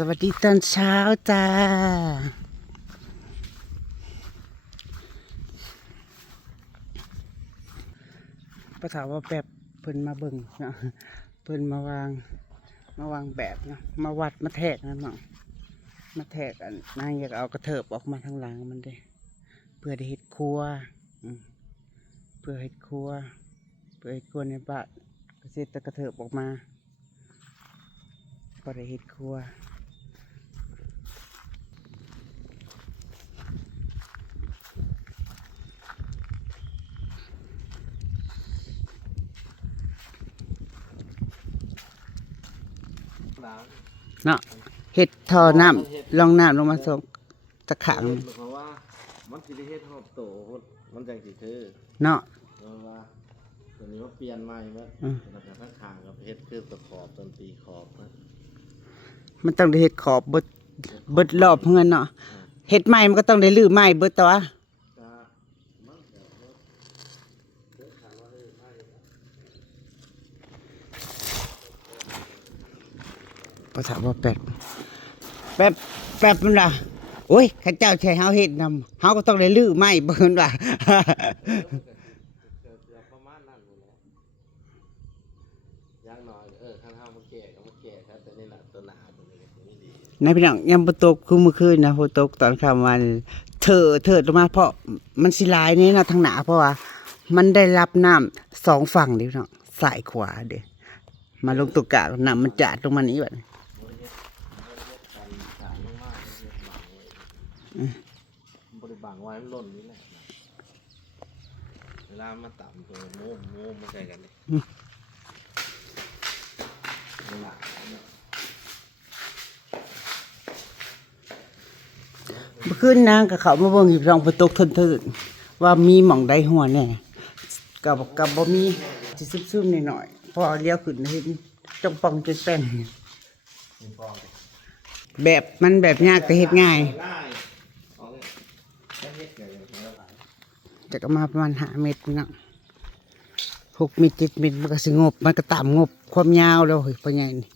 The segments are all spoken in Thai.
สวัสดีตอนเช้าจ้าประถามว่าแบบเพิ่นมาเบิ่งเนาะเพิ่นมาวางแบบเนาะมาวัดมาแทกนะเนาะมาแทกอันนางอยากเอากระเถิบออกมาทางหลังมันเด้เพื่อได้เฮ็ดครัวเพื่อเฮ็ดครัวในบ้านก็สิแต่กระเถิบออกมาพอได้เฮ็ดครัวเนาะเฮ็ดท่อน้ำลองน้ำลงมาส่งตะขังเพราะว่ามันสิได้เฮ็ดหอบโตมันจังสิคือเนาะเพราะว่าตัวนี้ว่าเปลี่ยนใหม่เบิดแล้วก็ทั้งข้างกับเฮ็ดคือตะขอบต้นตีขอบนะมันต้องได้เฮ็ดขอบเบิดรอบเฮือนเนาะเฮ็ดใหม่มันก็ต้องได้รื้อใหม่เบิดตัวภาษาว่าแป๊บมันล่ะโอ้ยข้าเจ้าใช้เฮาเฮ็ดนำเฮาก็ต้องได้รื้อใหม่เบิ่นว่าประมาณนั้นหมดแล้วอย่างน้อยคันเฮามาแก้ก็มาแก้ครับแต่นี่ล่ะตัวหนาตัวนี้ก็มีดีนายพี่น้องยามบ่ตกคือเมื่อคืนนะฝนตกตอนค่ำวันเถิดลงมาเพราะมันสิหลายนี่นะทางหน้าเพราะว่ามันได้รับน้ำ2ฝั่งนี่พี่น้องซ้ายขวาเด้มาลงตรงกลางน้ำมันจาดลงมานี้บัดนี้บริบังไว้มันหล่นนี่แหละเวลามาต่ำตัวโม้มาใส่กันเลยเมื่อคืนนางกับเขามาเบิ่งอยู่ทางฝนตกเถิดว่ามีหม่องใดหัวแน่กับบ่มีสิซึมๆหน่อยๆพอเลี้ยวขึ้นเห็นจ้องปองจนแป้นแบบยากแต่เฮ็ดง่ายจะก็มาประมาณ5 เมตรนี่นะ6 เมตร 7 เมตรมันก็สิงบมันก็ตามงบความยาวแล้วเฮ้ยพ่อใหญ่นี่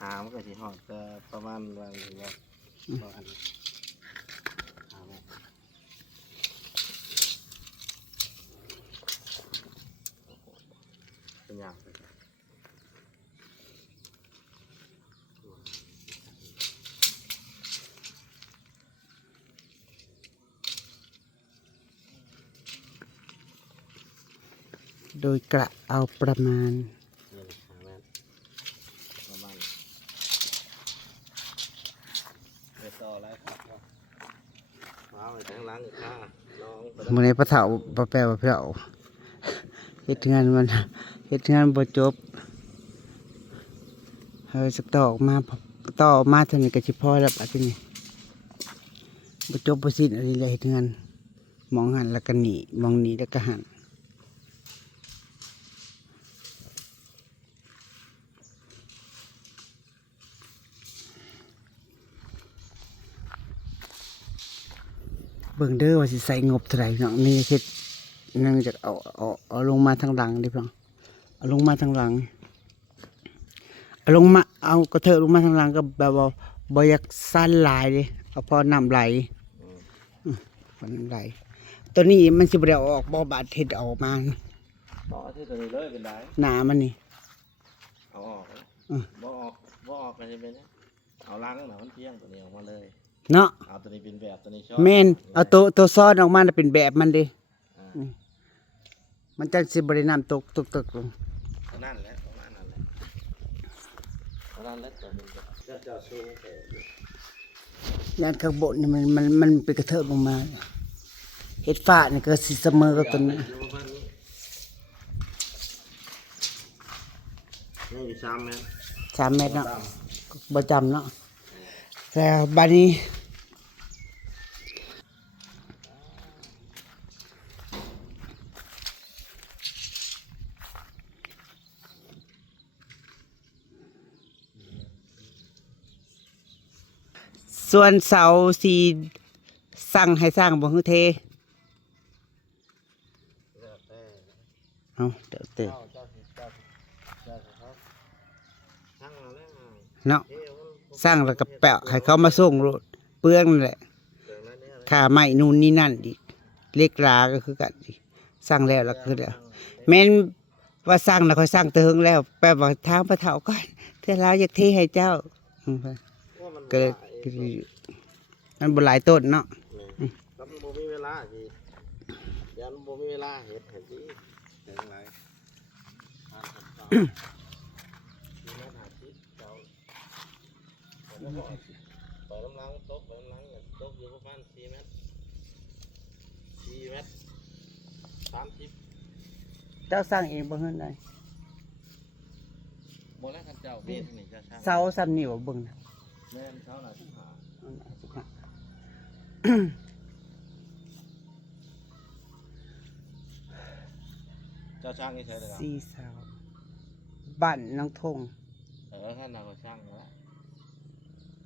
หามันก็สิหอดแต่ประมาณวันหรือว่าอันเป็นอย่างโดยกระเอาประมาณมื้อนี้ปะเฒ่าปะแปวปะเฒ่าเฮ็ดงานบ่จบเฮ้ยสักต่อออกมาเท่านี้ก็สิพอแล้วบัดนี้บ่จบบ่สิ้นอันนี้แหละเฮ็ดงานมองหันแล้วก็หนีมองหนีแล้วก็หันเบิ่งเด้อว่าสิใส่งบเท่าไหร่เนาะนี่เฮ็ดนั่งจะเอาลงมาทางหลังดิพี่น้องเอาลงมาทางหลังเอากระเทอะลงมาทางหลังก็แบบว่าบ่อยากสั้นหลายดิเอาพอน้ำไหลพอน้ำไหลตัวนี้มันสิบ่ได้ออกบ่บาดเฮ็ดออกมาต่อที่ตัวนี้เลยเป็นไรหนามันนี่เอาออกบ่ออกกันจะเป็นเอาล้างหน่อยมันเที่ยงตัวนี้ออกมาเลยเนาะเอาตัวนี้เป็นแบบตัวนี้ชอบแม่นเอาตัวซ้อนออกมาเป็นแบบมันดิมันจะสิบริน้ำตกลงนั่นแหละประมาณนั้นแหละตัวนี้จะสูงแค่ด้านข้างบนนี่มันเป็นกระเทิบลงมาเห็ดฟ้านี่ก็สิเสมอกับตัวนี้นี่อยู่3 เมตร3 เมตรเนาะประจำเนาะแต่บัดนี้ส่วนเสาสีสั่งให้สร้างบ่ฮือเทเอาเดี๋ยวเตะ ช่างแล้ว เนาะสร้างแล้วก็แปะให้เขามาส่งรถเปลืองนั่นแหละค่าไม้นู่นนี่นั่นอีกเล็กราก็คือกันอีกสร้างแล้วคือแล้วแม่นว่าสร้างน่ะค่อยสร้างเติงแล้ว แปลว่าทางพระเฒ่าก่อนเทื่อลาวอยากเทให้เจ้าก็เลยมันบ่หลายต้นเนาะ ก็มันบ่มีเวลาสิยันบ่มีเวลาเฮ็ดให้สิจังไรทานกับข้าวมีแม่หาชิดเจ้าไปน้ำล้างตกไปน้ำล้างตกอยู่ประมาณ4 เมตร4 เมตร30เจ้าสร้างเองบ่เฮ็ดได้ บ่แล้วท่านเจ้าเฮ็ดนี่จะช่าง เสาซ้ำนี่บ่เบิ่งนะ แม่นเช้าหน้าที่หาเจ้าช่างนี่ใช่เลยครับ สี่เสาบ้านน้องทง ท่านน่ะเขาช่างแล้ว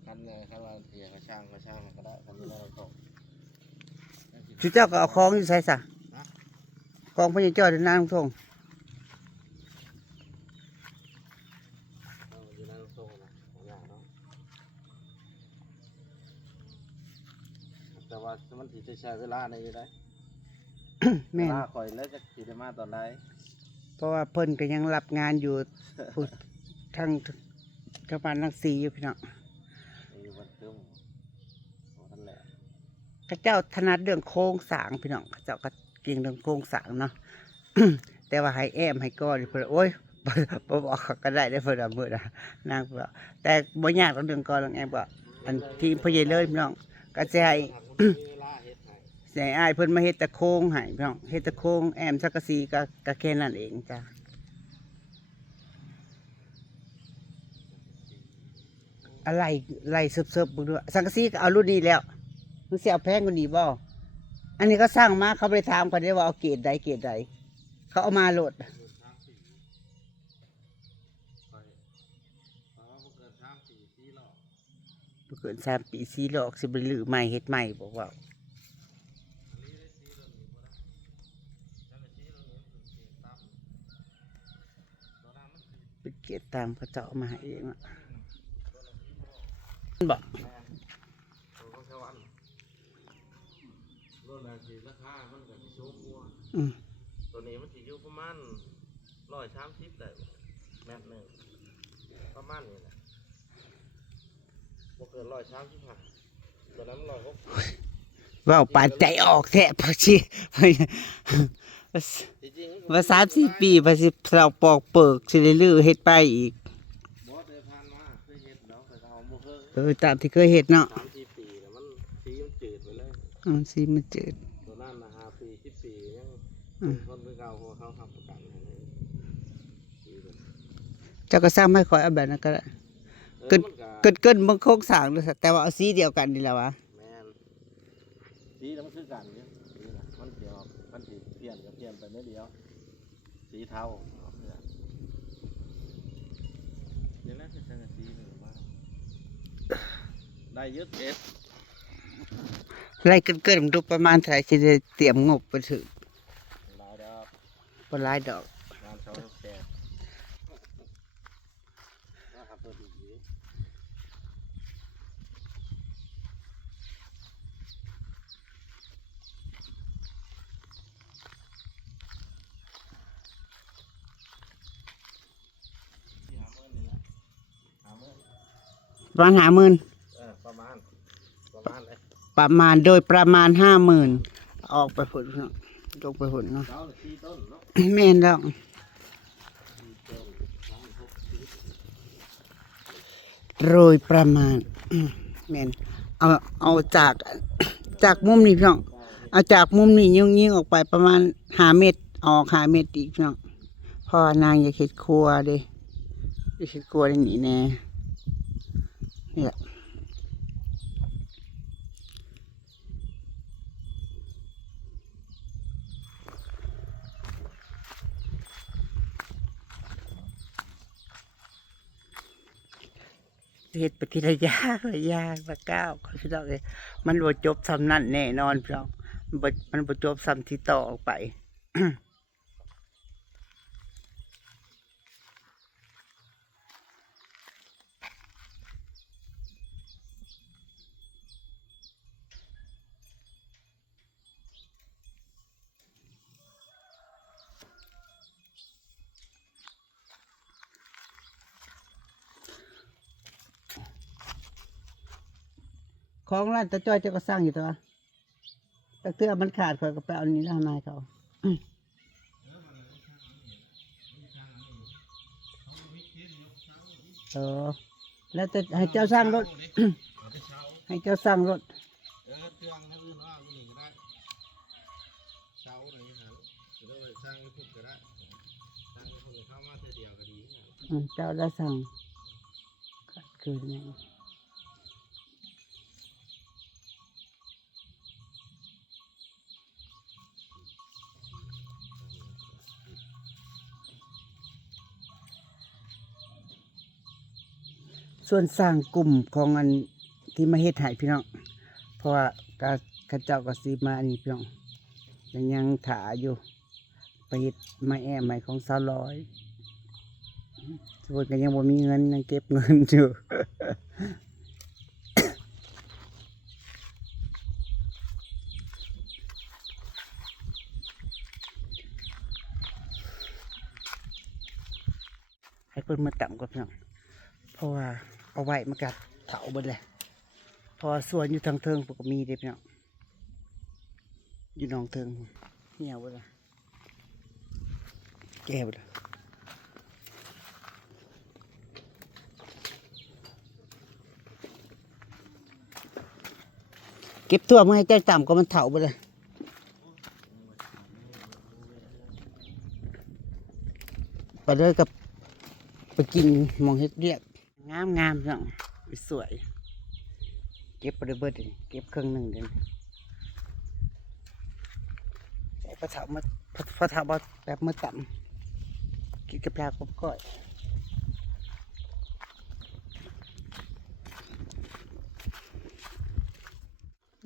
คันเลยคันว่าเสียเขาช่างก็ได้คันนี้เราตก ชุเจ้าก็เอาของอยู่ใส่ซะกองพญาจ้อยนางทง อยู่ในโซ่นะอย่างเนาะแต่ว่ามันสิใช้เวลาในอยู่ได้ แม่น คอยแล้วจะสิได้มาตอนใด เพราะว่าเพิ่นก็ยังรับงานอยู่พุททางกระบาลรังสีอยู่พี่น้อง อยู่บนตึ้มนั่นแหละ ข้าเจ้าถนัดเรื่องโครงสร้างพี่น้องข้าเจ้าก็เก่งเรื่องโครงสร้างเนาะ แต่ว่าให้แอมให้ก้อนเพิ่นโอ้ย บ่บอกเขาก็ได้เพิ่นว่ามื้อน่ะนางบอกแต่บ่ยากเรื่องก้อนเรื่องแอมบ่อันที่พ่อใหญ่เลยพี่น้องก็จะให้ มีเวลาเฮ็ดให้ ใส่อ้ายเพิ่นมาเฮ็ดตะโคงให้พี่น้องเฮ็ดตะโคงแอมสักกะสีก็แค่นั้นเองจ้ะอะไรไล่เสิร์ฟๆเบิ่งดูสังกะสีก็เอารุ่นนี้แล้วมันสิเอาแพงกว่านี้บ่อันนี้ก็สร้างมาเขาบ่ได้ถามเขาได้ว่าเอาเกรดใดเกรดใดเขาเอามาโหลด คอยเพราะว่าบ่เกิน3 4 4รอบ บ่เกิน3 ปี4หลอกสิบ่ลื้อใหม่เฮ็ดใหม่บอกว่า อันนี้ได้4เรื่องนี้บ่ได้ถ้าได้4เรื่องนี้มันสิต่ำตัวนั้นมันสิ เป็นเกรดตามเขาเจ้าเอามาให้เองอะบอก แม่นตัวของชาวบ้านรุ่นนั้นสิราคามันก็สิสูงกว่า อืม ตัวนี้มันสิอยู่ประมาณ130ได้แมตรหนึงประมาณนี้แหละบ่เกิน135ตัวนั้นมัน160 เว้าปานใจออกแท้พอสิ จริงๆ ว่า3-4 ปีพอสิเราปอกเปิกสิได้ลื้อเฮ็ดไปอีก บ่ได้ผ่านมาเคยเฮ็ดเนาะแต่เอาบ่เคย ตามที่เคยเฮ็ดเนาะ 3-4 ปีแล้วมันสีมันจืดไปเลย สิมันจืด ตัวนั้นนะ5 ปี10 ปียัง อืม คนคือเก่าเพราะว่าเขาทำประกันให้เลยดีเลย เจ้าก็สร้างให้ข่อยเอาแบบนั้นก็ได้ เกินมันก็ เกินบางโครงสร้างด้วยแต่ว่าเอาสีเดียวกันนี่แหละวะ แม่นสีแล้วมันคือกันเนี่ยนี่นะมันเดียวมันสีเปลี่ยนก็เปลี่ยนไปไม่เดียว สีเทาเอาเพื่อนเดี๋ยวนั้นจะใช้สีหนึ่งมาได้ยึดเอส ไล่เกินดูประมาณเท่าไหร่สิได้เตรียมงบไปถึง ได้ดอก บ่หลายดอก งานเช้าแก่นะครับตัวดีที่50,000นี่แหละ50,000 ประมาณ50,000 ประมาณเลย ประมาณโดยประมาณ50,000ออกไปผลเนาะลงไปผลเนาะ เช้าเลย4 ต้นเนาะ แม่นแล้ว 4 ต้นโดยประมาณแม่นเอาจากมุมนี้พี่น้องเอาจากมุมนี้ยิงออกไปประมาณ5 เมตรออก5 เมตรอีกพี่น้องเพราะว่านางอยากเฮ็ดครัวเด้อยากเฮ็ดครัวได้นี่แน่นี่แหละเฮ็ดไปทีละอย่างละอย่างละก้าวพี่น้องเอ้ยมันบ่จบซ้ำนั่นแน่นอนพี่น้องมันบ่จบซ้ำที่ต่อออกไป ของร้านตะจ้อยเจ้าก็สร้างอยู่ตัวแต่เทื่อมันขาดข่อยก็ไปเอานี้ทางนายเขาเออแล้วแต่ให้เจ้าสร้างรถ ให้เจ้าสร้างรถ เครื่องให้อื่นว่าอยู่นี่ก็ได้เช้าอะไรอย่างเงี้ยหรือว่าสร้างให้พุ่นก็ได้สร้างให้พุ่นเข้ามาเท่าเดียวก็ดี เจ้าได้สั่งขาดคืนไงส่วนสร้างกลุ่มของอันที่มาเฮ็ดให้พี่น้องเพราะว่าข้าเจ้าก็ซีมาอันนี้พี่น้องยังถาอยู่ไปเฮ็ดไม้แอใหม่ของ200ส่วนก็ยังบ่มีเงินยังเก็บเงินอยู่ ให้เพิ่นมาต่ำกับพี่น้องเพราะว่าเอาไว้มากัดเถาเบิดเลยเพราะว่าส่วนอยู่ทางเทิงปกมีเด้พี่น้องอยู่หนองเทิงเหี่ยวเบิดเลยแก่เบิดเลยเก็บตัวมาให้เจ้าต่ำก็มันเถาเบิดเลยไปเลยกับไปกินหมองเฮ็ดเรียกงามงามจังสวยเก็บไปเลยเบิดเลยเก็บครึ่งหนึ่งเดือนพระเถามาพระเถาแบบมือต่ำกินกับปลากบก้อย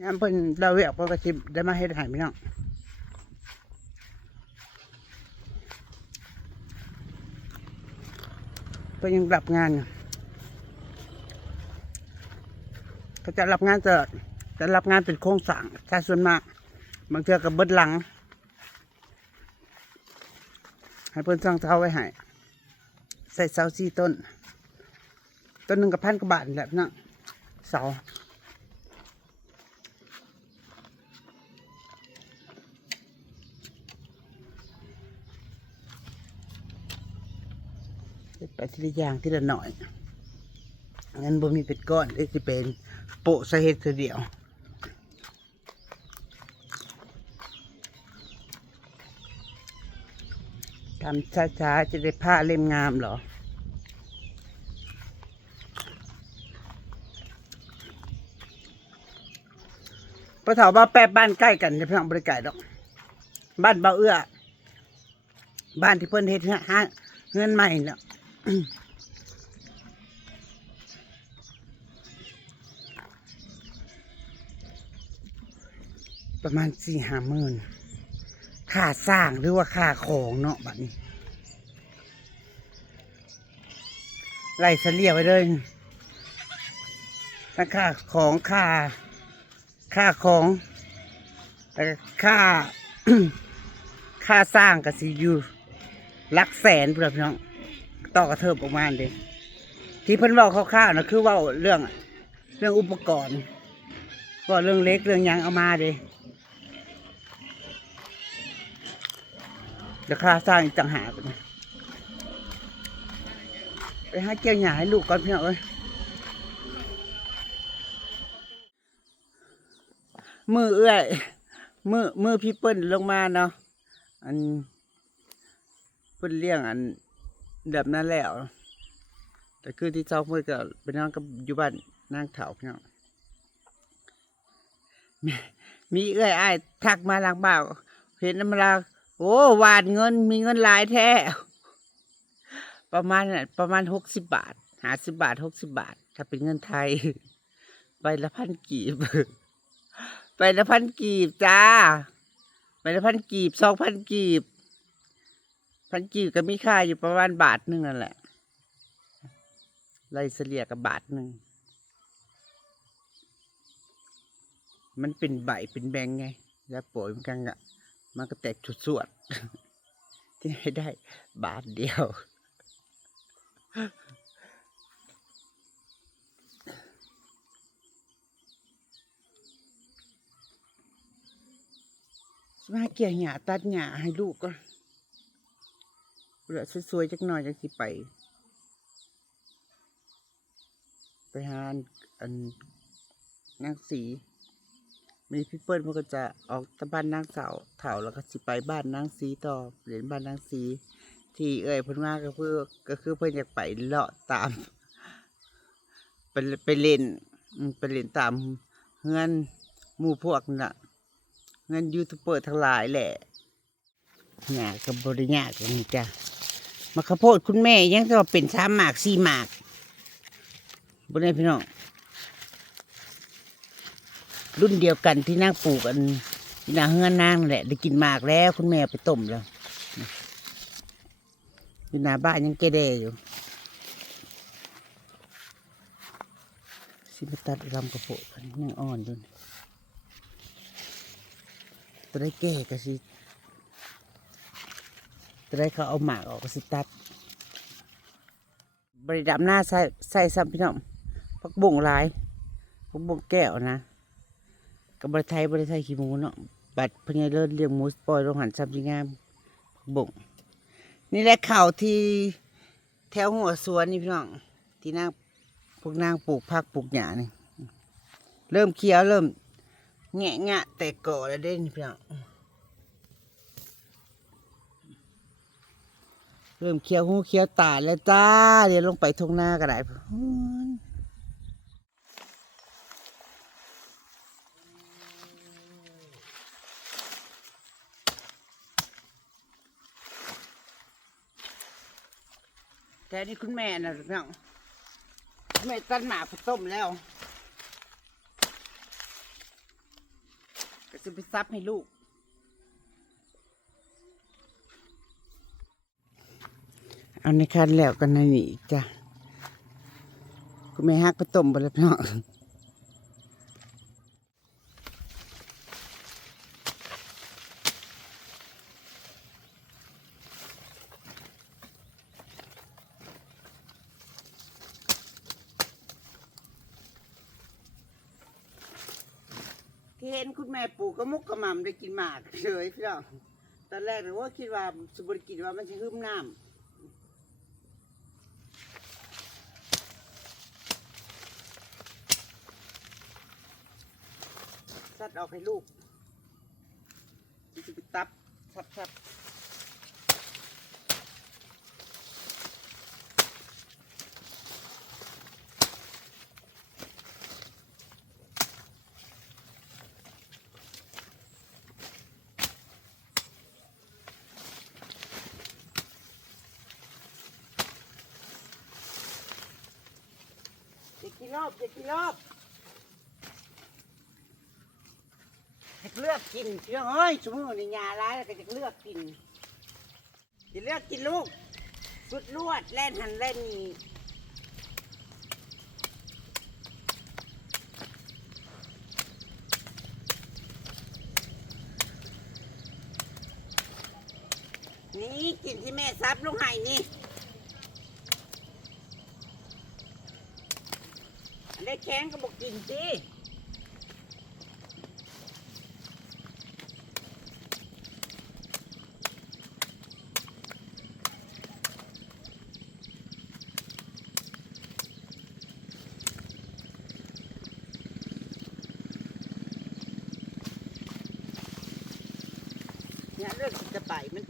งามเพิ่นเราเวียกเพิ่นก็สิได้มาเฮ็ดให้พี่น้องเพิ่นยังรับงานอยู่เขาจะรับงานจะรับงานเป็นโครงสร้างถ้าส่วนมากบางเทื่อก็เบิดหลังให้เพิ่นสร้างเสาไว้ให้ใส่เสา4 ต้นต้นหนึ่งกับ1,000 กว่าบาทนี่แหละพี่น้องเสาไปทีละอย่างทีละหน่อยงั้นบ่มีเป็นก้อนได้สิเป็นโปะใส่เฮ็ดทีเดียวทำช้าๆจะได้ผ้าเล่มงามเหรอพระเถาบ้าแป๊บบ้านใกล้กันจะเพียงบริไก่ดอกบ้านเบาเอื้อบ้านที่เพิ่นเฮ็ดฮะเงินใหม่เนาะ ประมาณ4-5 หมื่นค่าสร้างหรือว่าค่าของเนาะบัดนี้ไล่เฉลี่ยไปเลยทั้งค่าของค่าของแต่ค่า ค่าสร้างกับซียูหลักแสนเพื่อนพี่น้องต่อกระเทิบออกมาเด้ที่เพิ่นเว้าคร่าวๆนะคือเว้าเรื่องอุปกรณ์ว่าเรื่องเล็กเรื่องหยังเอามาเด้เดี๋ยวค่าสร้างอีกต่างหากไปหาเกี่ยวหญ้าให้ลูกก่อนพี่น้องเอ้ยมือเอื้อยมือพี่เปิ้ลลงมาเนาะอันเปิ้ลเลี้ยงอันแบบนั้นแล้วแต่คือที่เจ้าเพื่อนก็เป็นน้องกับอยู่บ้านนางเถาพี่น้องมีเอื้อยอ้ายทักมาหลังบ่าวเห็นน้ำลาโอ้หวานเงินมีเงินหลายแท้ประมาณ60 บาท50 บาท60 บาทถ้าเป็นเงินไทยใบละ 1,000 กีบใบละ 1,000 กีบจ้าใบละ 1,000 กีบ 2,000 กีบ 1,000 กีบก็มีค่าอยู่ประมาณ1 บาทนั่นแหละไล่เฉลี่ยกับ1 บาทมันเป็นใบเป็นแบงไงแล้วโปรยมันก็แตกชุดสวด ที่ให้ได้1 บาทเดียว เกี่ยวหญ้าตัดหญ้าให้ลูกก็เหลือสวยๆจักหน่อยจังสิไปหาอันนางสีมีพี่เปิ้ลมันก็จะออกตะบ้านนางสาวเถาแล้วก็สิไปบ้านนางสีต่อเรียนบ้านนางสีที่เพิ่นมาก็คือเพิ่นอยากไปเลาะตามไปเล่นไปเล่นตามเฮือนหมู่พวกน่ะเงินยูทูบเบอร์ทั้งหลายแหละหญ้ากับบริญญากันนี่จ้ะมะข้าวโพดคุณแม่ยังจะเป็น3 หมาก 4 หมากบนนี้พี่น้องรุ่นเดียวกันที่นางปลูกกันที่นางเฮือนนางนั่นแหละได้กินหมากแล้วคุณแม่เอาไปต้มแล้วอยู่หน้าบ้านยังแก่แดอยู่สิมาตัดลำกระโปงกันยังอ่อนอยู่นี่ตัวได้แก่ก็สิตัวได้เขาเอาหมากออกก็สิตัดบริดำหน้าใส่ซ้ำพี่น้องผักบุ้งหลายผักบุ้งแก้วนะกับบริไทยขี้หมูเนาะบัดพญาเลิศเลี้ยงหมูสปอยโรงหันซ้ำที่งามผักบุ้งนี่แหละข่าวที่แถวหัวสวนนี่พี่น้องที่นางพวกนางปลูกผักปลูกหญ้านี่เริ่มเคี้ยวเริ่มแงะแต่ก่อแล้วเด้นี่พี่น้องเริ่มเคี้ยวหูเคี้ยวตาแล้วจ้าเดี๋ยวลงไปทงหน้าก็ได้แต่นี่คุณแม่นะพี่น้องคุณแม่ตัดหมากไปต้มแล้วก็จะไปซับให้ลูกเอาในคันแล้วกันในนี่จ้ะคุณแม่ฮักไปต้มไปแล้วพี่น้องที่เห็นคุณแม่ปลูกก็มุกกระหม่ำได้กินหมากเลยพี่น้องตอนแรกเลยว่าคิดว่าสุบริกินว่ามันจะหึ่มน้ำซัดออกให้ลูกจะไปตับซับอย่ากินรอบอยากเลือกกินพี่น้องเอ้ยสมมติในยาร้ายแล้วก็จะเลือกกินจะเลือกกินลูกสุดลวดแล่นหันแล่นนี่กินที่แม่ซับลูกไห้นี่อันได้แข้งก็บอกกินสิเนี่ยเรื่องกระต่ายมัน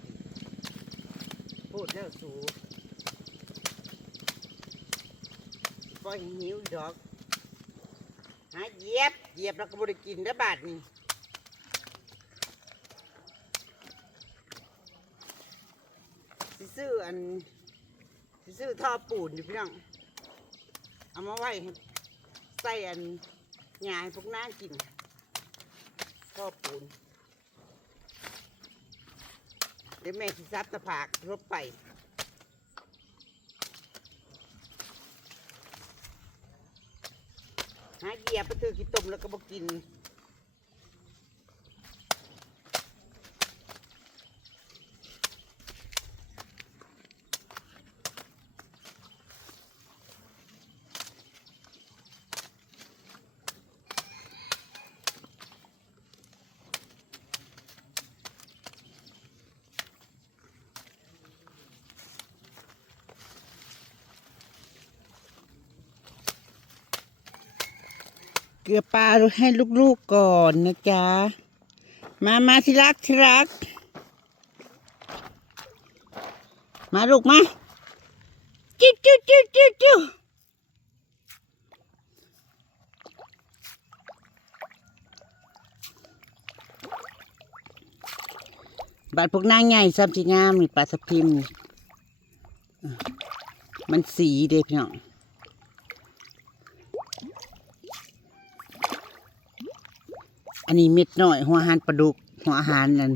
พูดแล้วสูปล่อยให้หิวดอกหาเหยียบแล้วก็บริกินได้บาทนี่สิซื้อท่อปูนอยู่พี่น้องเอามาไว้ใส่หญ้าให้พวกน้ากินท่อปูนเดี๋ยวแม่สิซับตะผากรบไปหาเหยียบไปถือกี่ตุ่มแล้วก็บอกกิน เกลือปลาให้ลูกๆก่อนนะจ๊ะมาที่รักมาลูกมาจิ้วบาดพวกนางใหญ่ซ้ำสีงามนี่ปลาสะพิมนี่มันสีเด็กเนาะอันนี้เม็ดหน่อยหัวอาหารปลาดุกหัวอาหารนั่น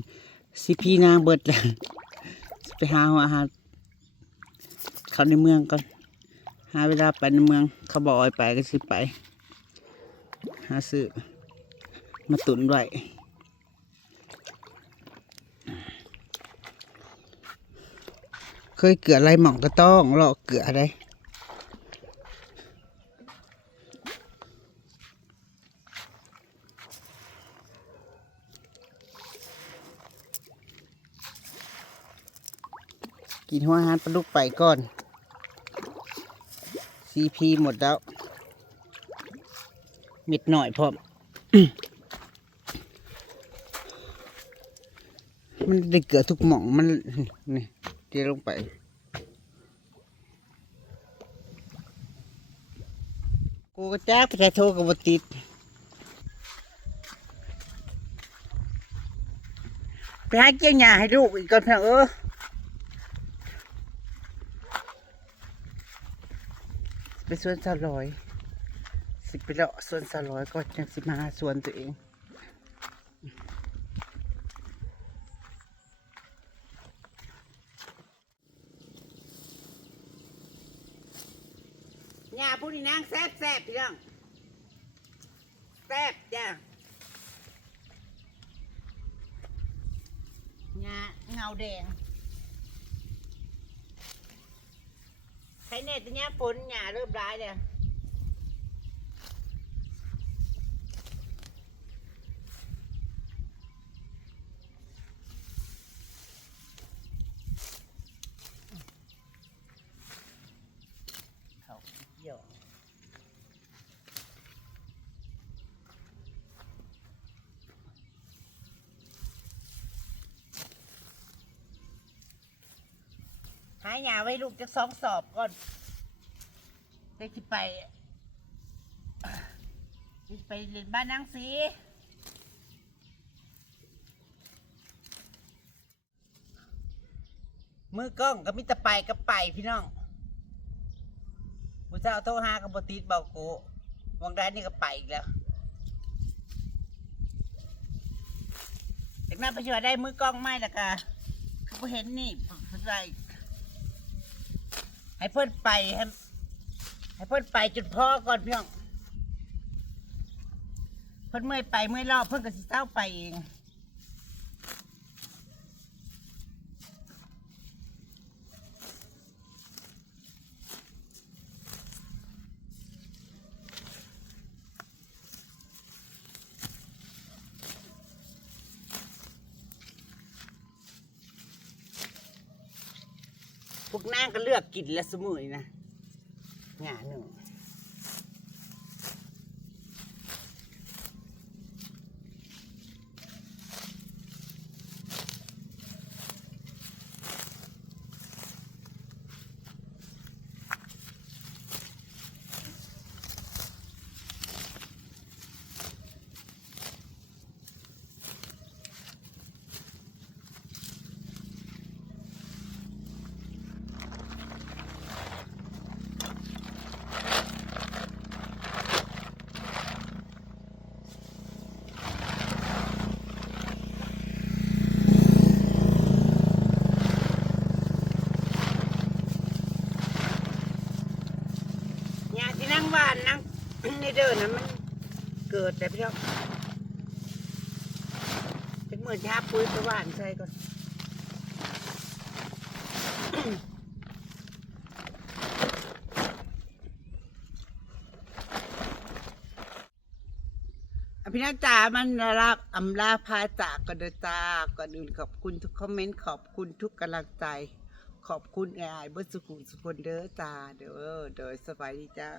สิพี่นางเบิดเลยไปหาหัวอาหารเขาในเมืองก่อนหาเวลาไปในเมืองเขาบอกให้ไปก็สิไปหาซื้อมาตุนไว้เคยเกลืออะไรหม่องก็ต้องเลาะเกลืออะไรกินหัวอาหารปลาดุกไปก่อนCP หมดแล้วเม็ดหน่อยพร้อม มันได้เกลือทุกหม่องมันนี่เทลงไปกูก็จ้าไปโทรกับบติดไปหาเกี่ยวหญ้าให้ลูกอีกก่อนเถอะไปสวน300สิไปเลาะสวน300ก่อนจังสิมาหาสวนตัวเองหญ้าผู้นี้นางแซ่บพี่น้องแซ่บจ้ะหญ้าเงาแดงใครเนี่ยตัวเนี้ยฝนหญ้าเริ่มร้ายเลยเขาเกี่ยวหาหญ้าไว้ลูกจะ2 สอบก่อนได้ที่ไปเล่นบ้านนางสีมือกล้องก็มิตรไปก็ไปพี่น้องผู้เจ้าโทรหากับบติดบอกกูวงได้นี่ก็ไปอีกแล้วแต่แม่ประชวได้มือกล้องไม่ละกะเขาเห็นนี่เพื่อนให้เพื่อนไปให้เพื่อนไปจุดพ่อก่อนพี่น้องเพื่อนเมื่อยไปเมื่อยรอบเพื่อนก็สิเศร้าไปเองพวกนางก็เลือกกินและสมุยนะหญ้าหนึ่งนั่งบ้านนั่งในเดินนะมันเกิดแต่พี่น้องเป็นเหมือนชาปุ้ยตะวันใช่ก่อนพี่น้องจ๋ามันรับอำลาพาจากกันเด้อจ้าก่อนอื่นขอบคุณทุกคอมเมนต์ขอบคุณทุกกำลังใจขอบคุณเบิร์ดสุขุมสุขคนเด้อจ้าเด้อโดยสบายดีเจ้า